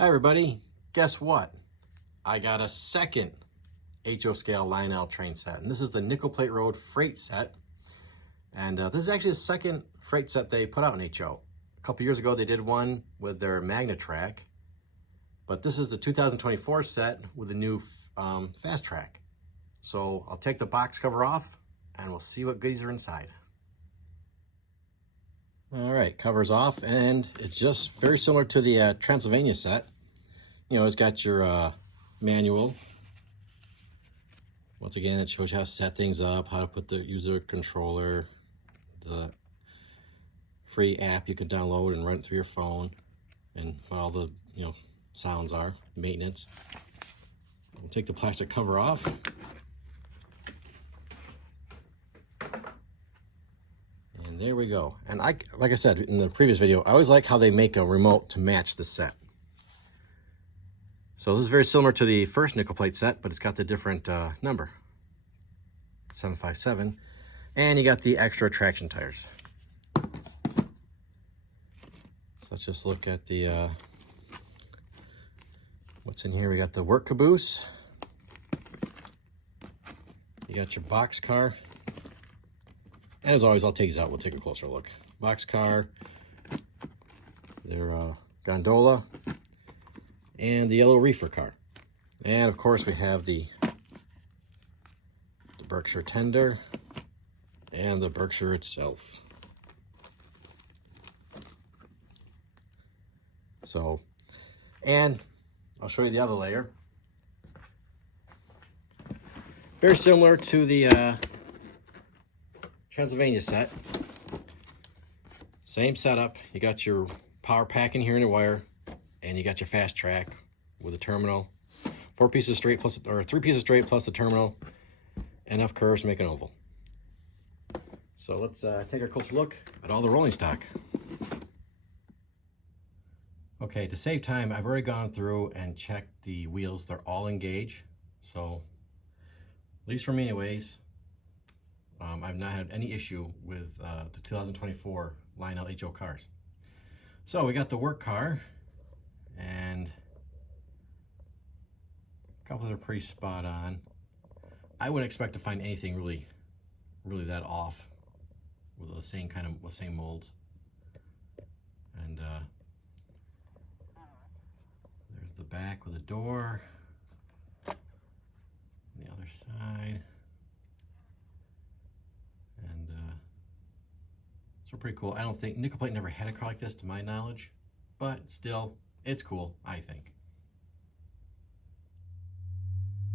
Hi everybody, guess what? I got a second HO scale Lionel train set, and this is the Nickel Plate Road freight set. And this is actually the second freight set they put out in HO. A couple years ago they did one with their Magnetrack, but this is the 2024 set with the new Fastrack. So I'll take the box cover off and we'll see what goodies are inside. All right, cover's off, and it's just very similar to the Transylvania set. You know, it's got your manual. Once again, it shows you how to set things up, how to put the user controller, the free app you can download and run it through your phone, and what all the sounds are, maintenance. We'll take the plastic cover off. And there we go. And like I said in the previous video, I always like how they make a remote to match the set. So this is very similar to the first nickel plate set, but it's got the different number, 757, and you got the extra traction tires. So let's just look at the what's in here. We got the work caboose. You got your box car. And as always, I'll take these out. We'll take a closer look. Box car, their gondola, and the yellow Reefer car. And of course we have the Berkshire tender and the Berkshire itself. So, and I'll show you the other layer. Very similar to the Transylvania set. Same setup. You got your power pack in here in your wire, and you got your Fastrack with a terminal. 4 pieces straight plus, or 3 pieces straight plus the terminal. Enough curves to make an oval. So let's take a closer look at all the rolling stock. Okay, to save time, I've already gone through and checked the wheels. They're all in gauge. So, at least for me anyways, I've not had any issue with the 2024 Lionel HO cars. So we got the work car, and a couple that are pretty spot on. I wouldn't expect to find anything really that off with the same same molds. And there's the back with a door. On the other side. And so pretty cool. I don't think nickel plate never had a car like this to my knowledge, but still, it's cool, I think.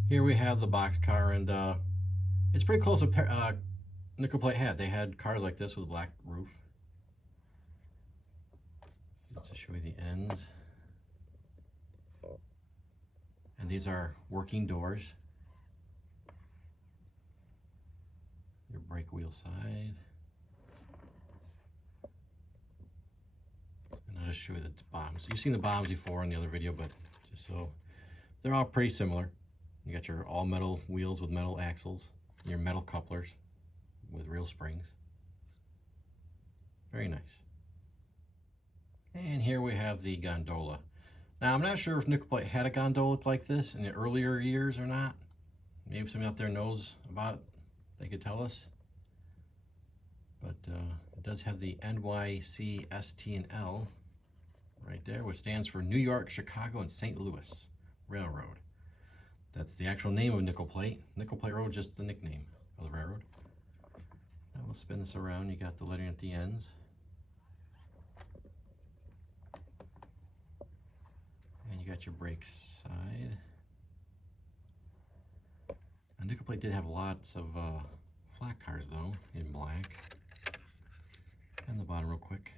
Here we have the box car, and it's pretty close to nickel plate had. They had cars like this with a black roof. Just to show you the ends. And these are working doors. Your brake wheel side. And I'll just show you the bottoms. You've seen the bottoms before in the other video, but just so they're all pretty similar. You got your all metal wheels with metal axles, your metal couplers with real springs. Very nice. And here we have the gondola. Now I'm not sure if nickel plate had a gondola like this in the earlier years or not. Maybe somebody out there knows about it. They could tell us. But it does have the NYC, ST, and L right there, which stands for New York, Chicago, and St. Louis Railroad. That's the actual name of Nickel Plate. Nickel Plate Road, just the nickname of the railroad. Now we'll spin this around. You got the lettering at the ends. And you got your brakes side. Now, Nickel Plate did have lots of flat cars though, in black. And the bottom real quick.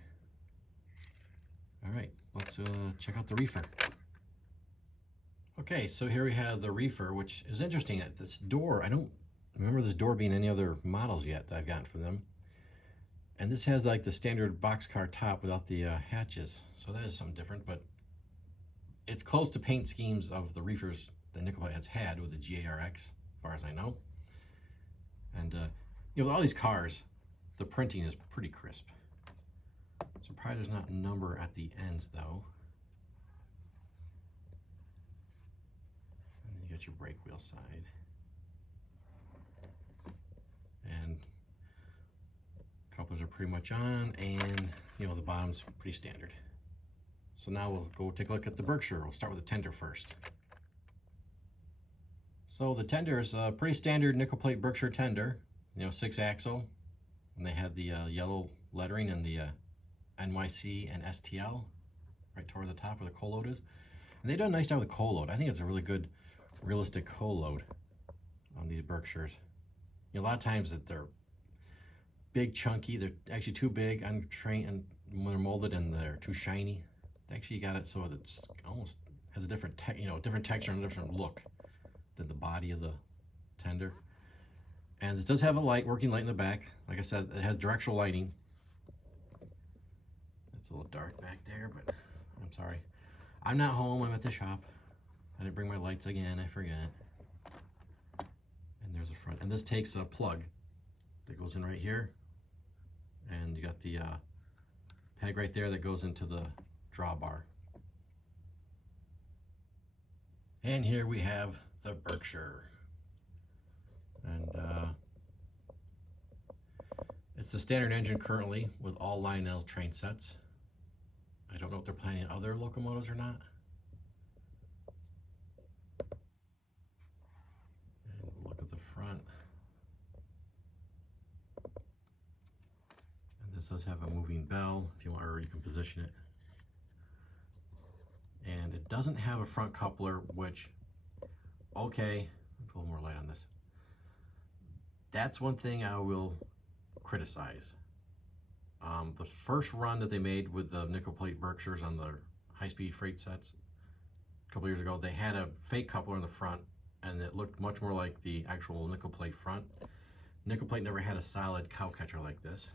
All right, let's check out the Reefer. Okay, so here we have the Reefer, which is interesting. At this door, I don't remember this door being any other models yet that I've gotten from them. And this has like the standard boxcar top without the hatches. So that is something different, but it's close to paint schemes of the Reefers that Nickel Plate has had with the GARX, as far as I know. And with all these cars, the printing is pretty crisp. Surprised there's not a number at the ends though. got your brake wheel side. And couplers are pretty much on, and you know, the bottom's pretty standard. So now we'll go take a look at the Berkshire. We'll start with the tender first. So the tender is a pretty standard nickel plate Berkshire tender, you know, 6-axle, and they had the yellow lettering and the NYC and STL right toward the top where the coal load is. And they've done a nice job with the coal load. I think it's a really good, realistic coal load on these Berkshires. You know, a lot of times that they're big, chunky. They're actually too big on train, and when they're molded, and they're too shiny. They actually got it so that it's almost has a different, different texture and a different look than the body of the tender. And it does have a working light in the back. Like I said, it has directional lighting. It's a little dark back there, but I'm sorry. I'm not home, I'm at the shop. I didn't bring my lights again, I forget. And there's a front. And this takes a plug that goes in right here. And you got the peg right there that goes into the drawbar. And here we have the Berkshire. And it's the standard engine currently with all Lionel train sets. I don't know if they're planning other locomotives or not. And we'll look at the front. And this does have a moving bell if you want, or you can position it. And it doesn't have a front coupler, which, okay, I'll put a little more light on this. That's one thing I will criticize. The first run that they made with the nickel plate Berkshires on the high-speed freight sets a couple years ago, they had a fake coupler in the front, and it looked much more like the actual nickel plate front. Nickel plate never had a solid cow catcher like this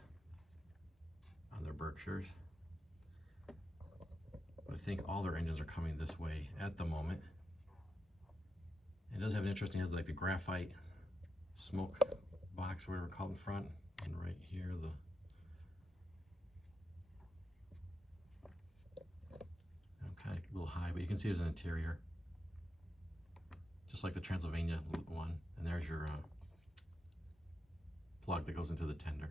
on their Berkshires. But I think all their engines are coming this way at the moment. It does have an interesting, it has like the graphite smoke box, or whatever it's called in front, and right here I'm kind of a little high, but you can see there's an interior, just like the Transylvania one. And there's your plug that goes into the tender.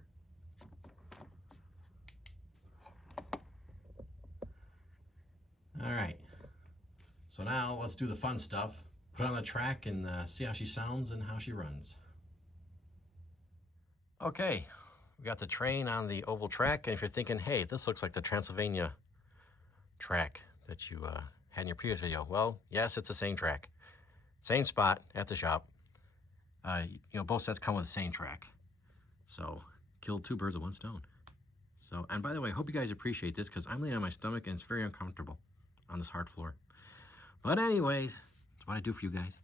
All right, so now let's do the fun stuff. Put her on the track and see how she sounds and how she runs. Okay, we got the train on the oval track, and if you're thinking, hey, this looks like the Transylvania track that you had in your previous video, well, yes, it's the same track. Same spot at the shop. You know, both sets come with the same track. So, killed two birds with one stone. So, and by the way, I hope you guys appreciate this, because I'm laying on my stomach and it's very uncomfortable on this hard floor. But anyways, that's what I do for you guys.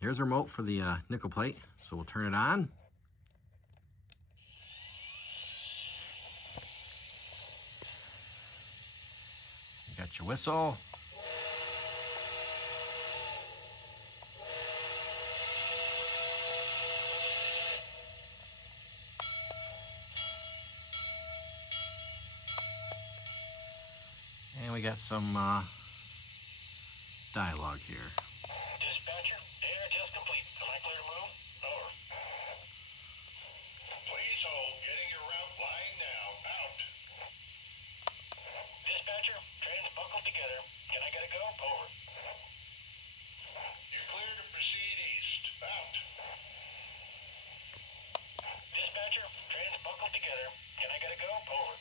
Here's the remote for the nickel plate. So we'll turn it on. You got your whistle. And we got some dialogue here. Dispatcher, air test complete. Am I clear to move? Over. Please hold. Getting your route line now. Out. Dispatcher, train's buckled together. Can I get a go? Over. You're clear to proceed east. Out. Dispatcher, train's buckled together. Can I get a go? Over.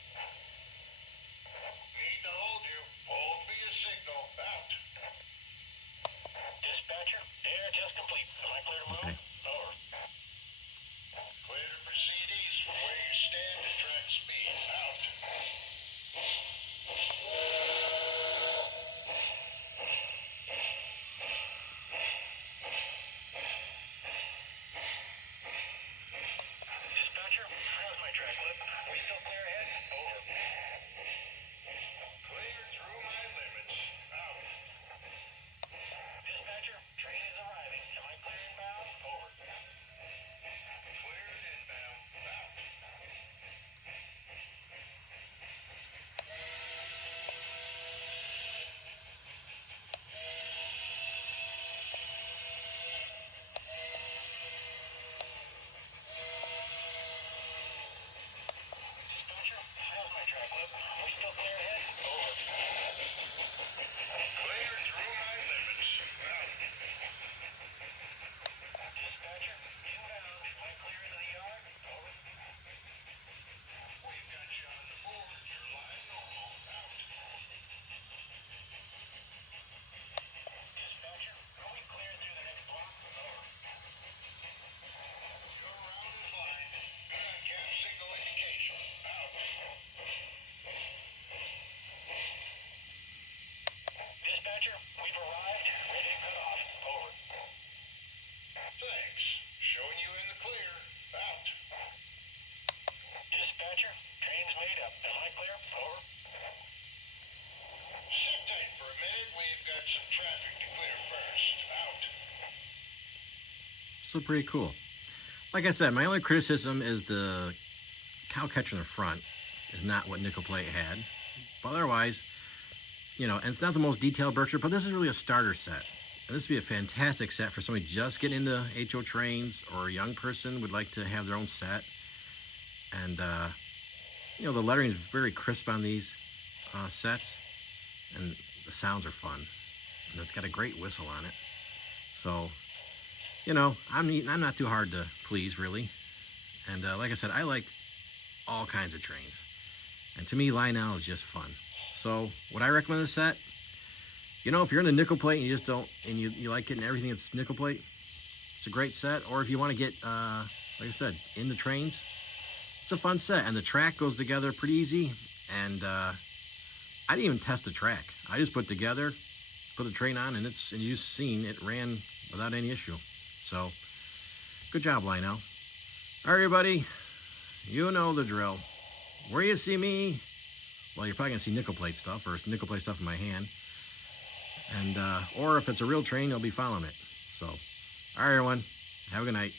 Need to hold you. Hold me a signal. Out. Dispatcher, air test complete. Am I clear to move? Okay. Over. Clear to proceed east from where you stand at track speed. Out. Dispatcher, how's my track lip? We still clear ahead? Over. Clear Dispatcher, we've arrived. Ready to cut off. Over. Thanks. Showing you in the clear. Out. Dispatcher, train's made up. Am I clear? Over. Sit tight for a minute. We've got some traffic to clear first. Out. So pretty cool. Like I said, my only criticism is the cow catcher in the front is not what Nickel Plate had. But otherwise, you know, and it's not the most detailed Berkshire, but this is really a starter set. And this would be a fantastic set for somebody just getting into HO trains, or a young person would like to have their own set. And, you know, the lettering is very crisp on these sets, and the sounds are fun. And it's got a great whistle on it. So, you know, I'm not too hard to please, really. And like I said, I like all kinds of trains. And to me, Lionel is just fun. So, would I recommend this set? You know, if you're into nickel plate and you just don't, and you like getting everything that's nickel plate, it's a great set. Or if you want to get, like I said, into trains, it's a fun set. And the track goes together pretty easy. And I didn't even test the track. I just put together, put the train on, and you've seen it ran without any issue. So, good job, Lionel. All right, everybody, you know the drill. Where you see me, well, you're probably gonna see nickel plate stuff, or nickel plate stuff in my hand. And, or if it's a real train, you'll be following it. So, all right, everyone, have a good night.